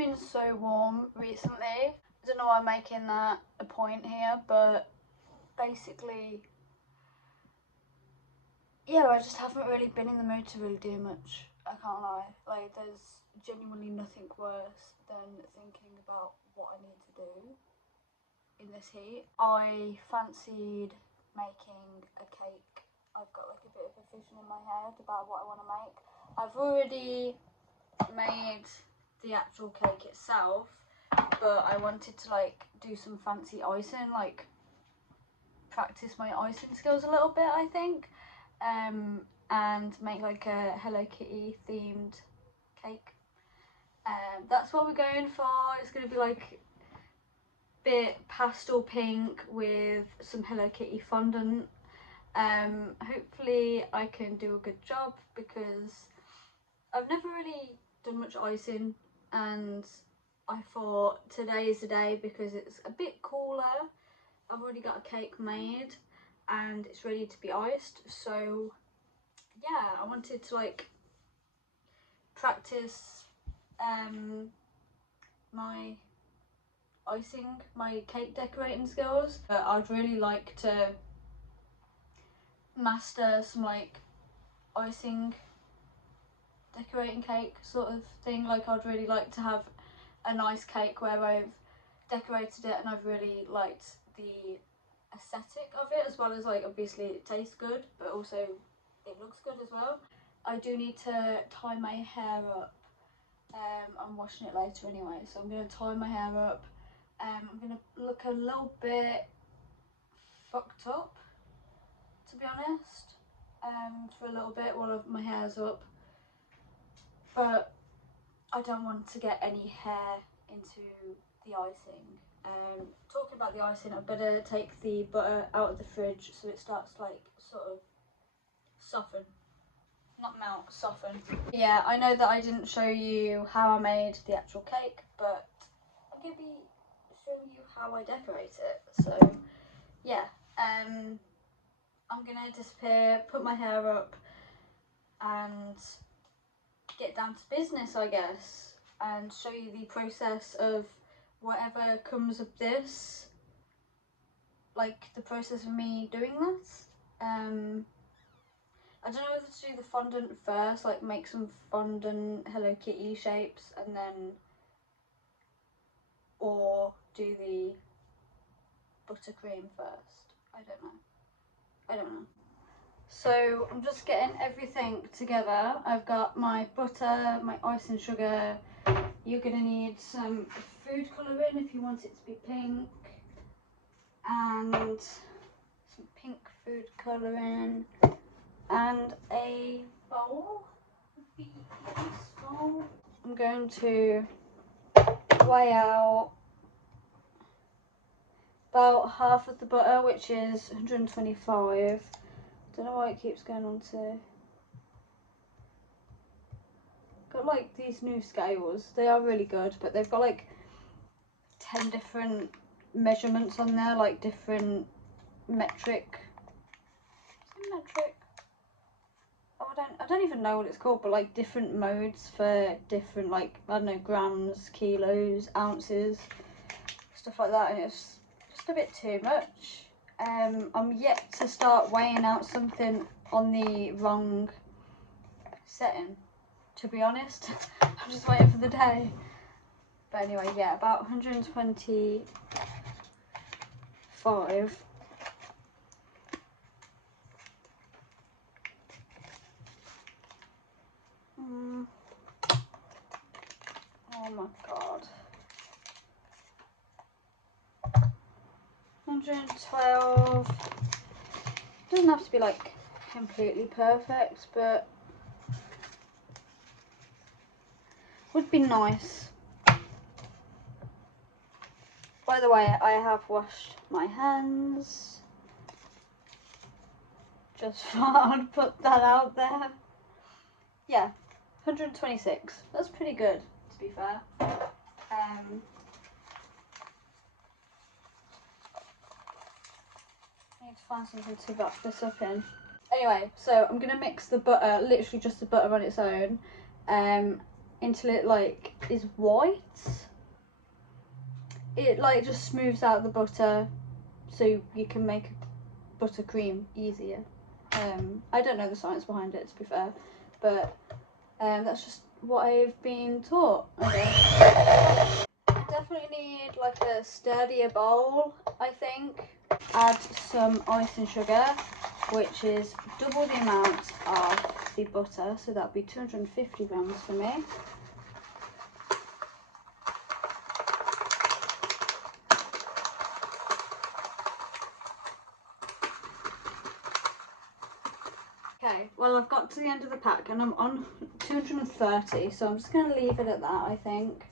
been so warm recently. I don't know why I'm making that a point here, but basically, yeah, I just haven't really been in the mood to really do much. I can't lie. Like, there's genuinely nothing worse than thinking about what I need to do in this heat. I fancied making a cake. I've got like a bit of a vision in my head about what I want to make. I've already made the actual cake itself, but I wanted to like do some fancy icing, like practice my icing skills a little bit, I think, and make like a Hello Kitty themed cake. That's what we're going for. It's going to be like bit pastel pink with some Hello Kitty fondant. Hopefully I can do a good job because I've never really done much icing, and I thought today is the day because it's a bit cooler. I've already got a cake made and it's ready to be iced, so yeah, I wanted to like practice my icing, my cake decorating skills. But I'd really like to master some like icing decorating cake sort of thing. Like, I'd really like to have a nice cake where I've decorated it and I've really liked the aesthetic of it, as well as like obviously it tastes good, but also it looks good as well. I do need to tie my hair up. I'm washing it later anyway, so I'm going to tie my hair up. I'm going to look a little bit fucked up, to be honest, for a little bit while my hair's up, but I don't want to get any hair into the icing. Talking about the icing, I better take the butter out of the fridge so it starts to like sort of soften. Not melt, soften. Yeah, I know that I didn't show you how I made the actual cake, but I'm going to be showing you how I decorate it. So yeah, I'm going to disappear, put my hair up and get down to business, I guess, and show you the process of whatever comes of this, like the process of me doing this. I don't know whether to do the fondant first, like make some fondant Hello Kitty shapes and then, or do the buttercream first. I don't know. So I'm just getting everything together. I've got my butter, my icing sugar. You're gonna need some food colouring if you want it to be pink, and some pink food colouring, and a bowl would be useful. I'm going to weigh out about half of the butter, which is 125. Don't know why it keeps going on to. Got like these new scales. They are really good, but they've got like 10 different measurements on there, like different metric. Oh, I don't even know what it's called, but like different modes for different, like, I don't know, grams, kilos, ounces, stuff like that, and it's just a bit too much. I'm yet to start weighing out something on the wrong setting, to be honest. I'm just waiting for the day. But anyway, yeah, about 125. Oh my god. 112. Doesn't have to be like completely perfect, but would be nice. By the way, I have washed my hands. Just thought I'd put that out there. Yeah, 126. That's pretty good, to be fair. I need to find something to wrap this up in. Anyway, so I'm gonna mix the butter, literally just the butter on its own, until it like is white. It like just smooths out the butter so you can make buttercream easier. I don't know the science behind it, to be fair, but that's just what I've been taught, I guess. Definitely need like a sturdier bowl, I think. Add some icing sugar, which is double the amount of the butter, so that'd be 250 grams for me. Okay, well I've got to the end of the pack and I'm on 230, so I'm just going to leave it at that, I think.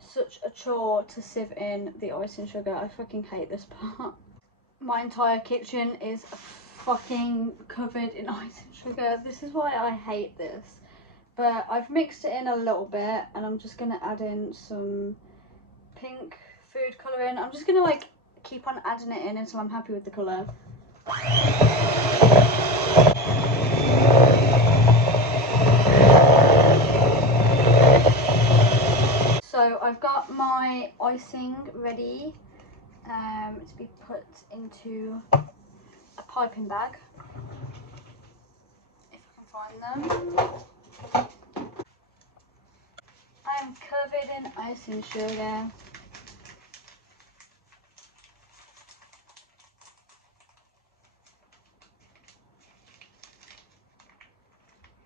Such a chore to sieve in the icing sugar. I fucking hate this part. My entire kitchen is fucking covered in icing sugar. This is why I hate this. But I've mixed it in a little bit and I'm just going to add in some pink food colouring. I'm just going to like keep on adding it in until I'm happy with the colour. So I've got my icing ready to be put into a piping bag, if I can find them. I'm covered in icing sugar.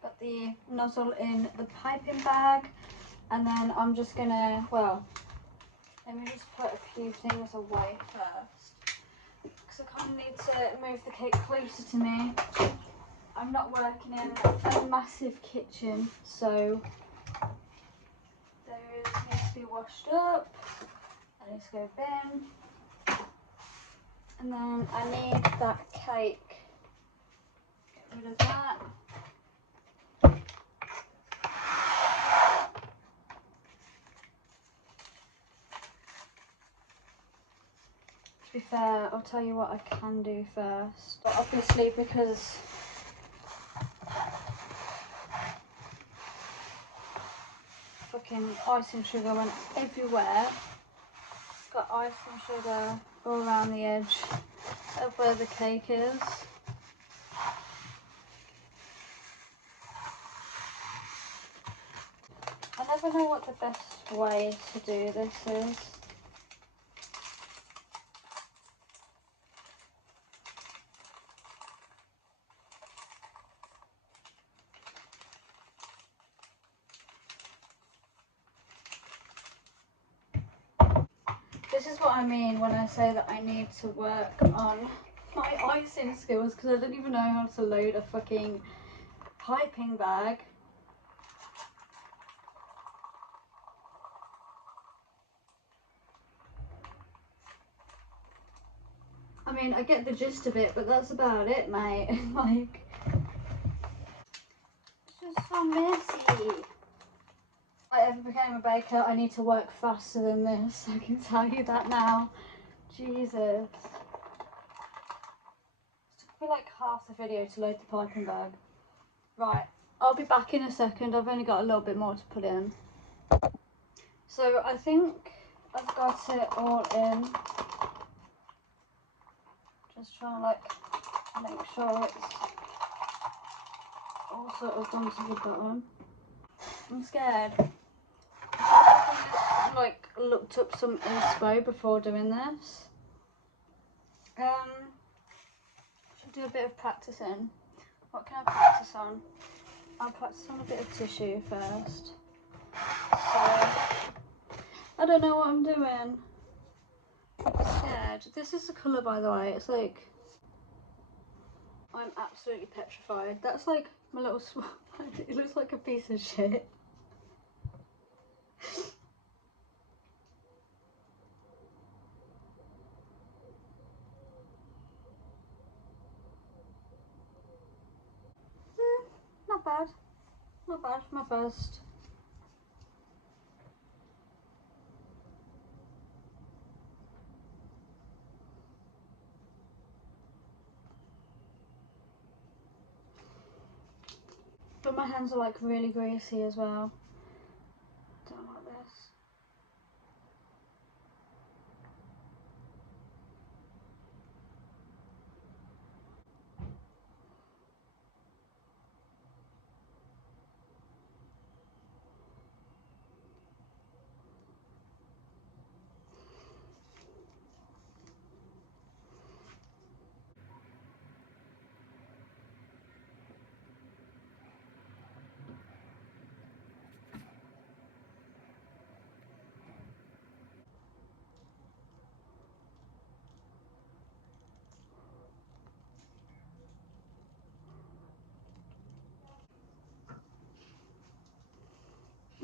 Got the nozzle in the piping bag, and then I'm just gonna, well, let me just put a few things away first, because I kind of need to move the cake closer to me. I'm not working in a massive kitchen, so those need to be washed up. I need to go bin. And then I need that cake. Get rid of that. To be fair, I'll tell you what I can do first. But obviously, because fucking icing sugar went everywhere, got icing sugar all around the edge of where the cake is. I never know what the best way to do this is. This is what I mean when I say that I need to work on my icing skills, because I don't even know how to load a fucking piping bag. I mean, I get the gist of it, but that's about it, mate. Like, it's just so messy. If I ever became a baker, I need to work faster than this. I can tell you that now. Jesus. It took me like half the video to load the piping bag. Right, I'll be back in a second. I've only got a little bit more to put in. So I think I've got it all in. Just trying to like make sure it's all sort of gone to the bottom. I'm scared. I like looked up some inspo before doing this. Should do a bit of practicing. What can I practice on? I'll practice on a bit of tissue first. So I don't know what I'm doing. I'm scared. This is the colour, by the way. It's like, I'm absolutely petrified. That's like my little swab. It looks like a piece of shit. Not bad. Not bad for my first. sure my hands are like really greasy as well. Don't like this.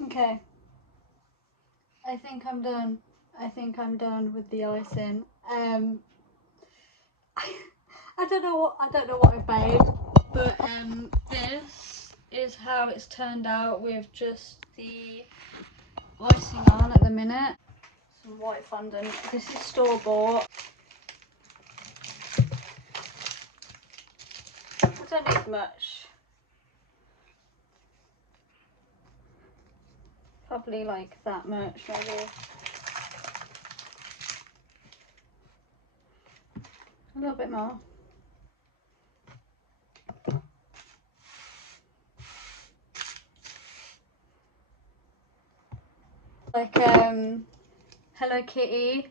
Okay, I think I'm done. I think I'm done with the icing. I don't know what I've made, but this is how it's turned out with just the icing on at the minute. Some white fondant. This is store bought. I don't need much. Probably like that much, maybe. A little bit more. Like Hello Kitty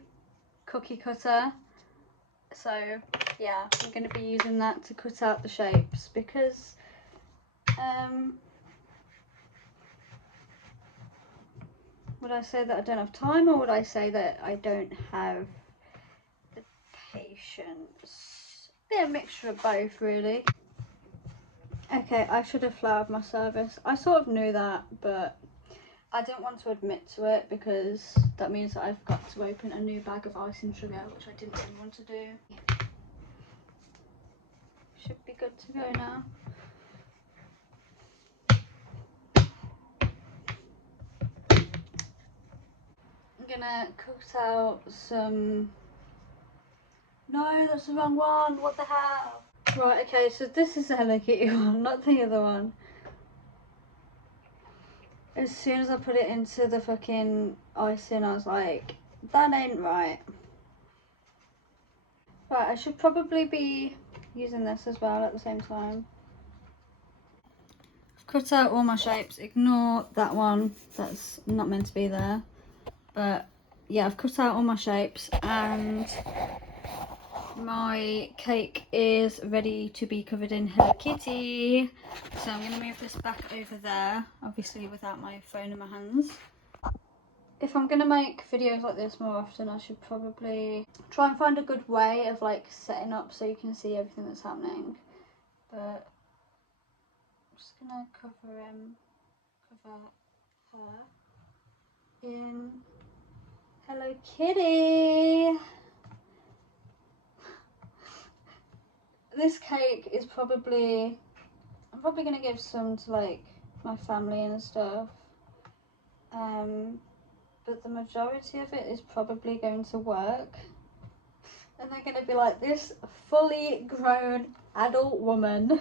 cookie cutter. So yeah, I'm going to be using that to cut out the shapes because would I say that I don't have time, or would I say that I don't have the patience? Be a mixture of both, really. Okay, I should have floured my service. I sort of knew that, but I didn't want to admit to it because that means that I've got to open a new bag of icing sugar, which I didn't really want to do. Should be good to go now. I'm gonna cut out some... No, that's the wrong one. What the hell? Right, okay, so this is the Hello Kitty one, not the other one. As soon as I put it into the fucking icing, I was like, that ain't right. Right, I should probably be using this as well at the same time. I've cut out all my shapes. Ignore that one. That's not meant to be there. But yeah, I've cut out all my shapes and my cake is ready to be covered in Hello Kitty. So I'm going to move this back over there, obviously without my phone in my hands. If I'm going to make videos like this more often, I should probably try and find a good way of like setting up so you can see everything that's happening. But I'm just going to cover her in Hello Kitty. This cake is probably, I'm probably going to give some to like my family and stuff. But the majority of it is probably going to work. And they're going to be like, this fully grown adult woman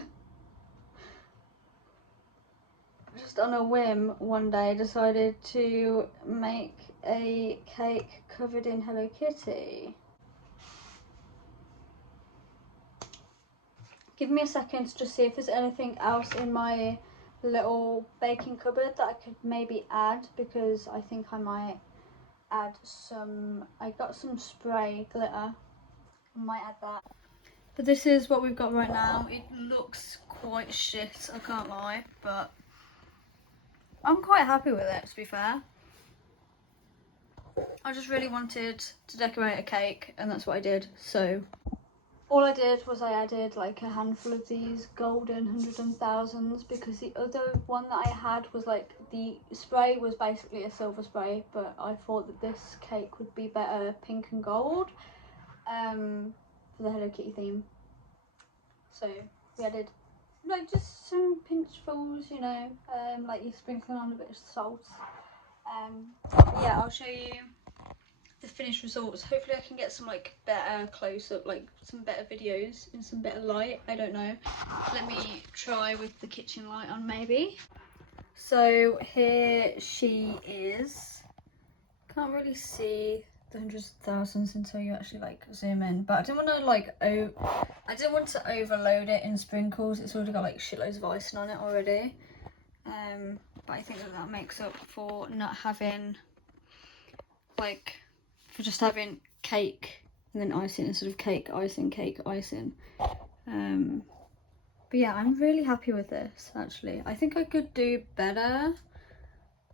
just on a whim one day decided to make a cake covered in Hello Kitty. Give me a second to just see if there's anything else in my little baking cupboard that I could maybe add, because I think I might add some, I got some spray glitter, I might add that. But this is what we've got right now. It looks quite shit, I can't lie, but I'm quite happy with it, to be fair. I just really wanted to decorate a cake and that's what I did, so all I did was I added like a handful of these golden 100,000s because the other one that I had was like, the spray was basically a silver spray, but I thought that this cake would be better pink and gold for the Hello Kitty theme. So we added like just some pinchfuls, you know, like you're sprinkling on a bit of salt. Yeah, I'll show you the finished results. Hopefully I can get some like better close-up, like some better videos in some better light. I don't know. Let me try with the kitchen light on maybe. So here she is. Can't really see the hundreds of thousands until you actually like zoom in, but I didn't want to like I didn't want to overload it in sprinkles. It's already got like shitloads of icing on it already. But I think that makes up for not having like, for just having cake and then icing instead of cake icing. But yeah, I'm really happy with this actually. I think I could do better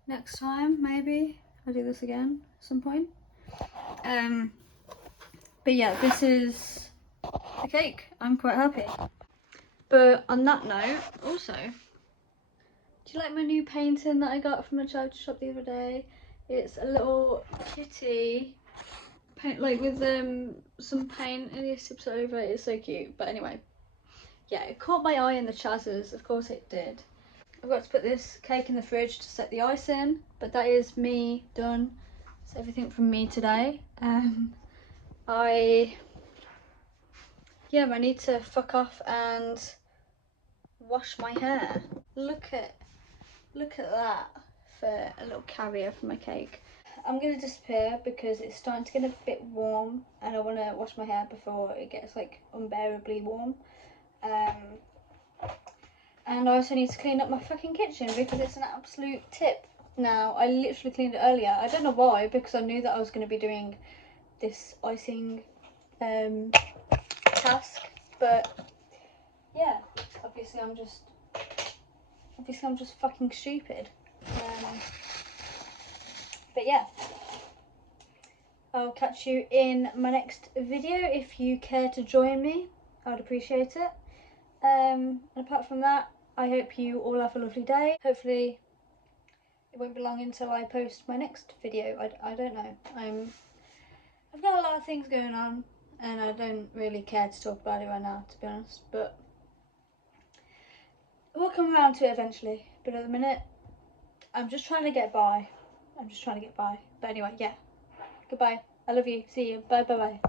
next time, maybe I'll do this again at some point. But yeah, this is the cake. I'm quite happy. But on that note, also, do you like my new painting that I got from a charity shop the other day? It's a little kitty paint, like with some paint and he tips it over. It's so cute. But anyway, yeah, it caught my eye in the Chaz's. Of course it did. I've got to put this cake in the fridge to set the ice in, but that is me done. It's everything from me today. I need to fuck off and wash my hair. Look at that for a little carrier for my cake. I'm gonna disappear because it's starting to get a bit warm and I want to wash my hair before it gets like unbearably warm. And I also need to clean up my fucking kitchen because it's an absolute tip. Now, I literally cleaned it earlier. I don't know why, because I knew that I was going to be doing this icing task. But yeah, obviously I'm just fucking stupid. But yeah, I'll catch you in my next video. If you care to join me, I would appreciate it. And apart from that, I hope you all have a lovely day. Hopefully it won't be long until I post my next video. I don't know. I've got a lot of things going on and I don't really care to talk about it right now, to be honest, but we'll come around to it eventually. But at the minute, I'm just trying to get by. But anyway, yeah. Goodbye. I love you. See you. Bye bye bye.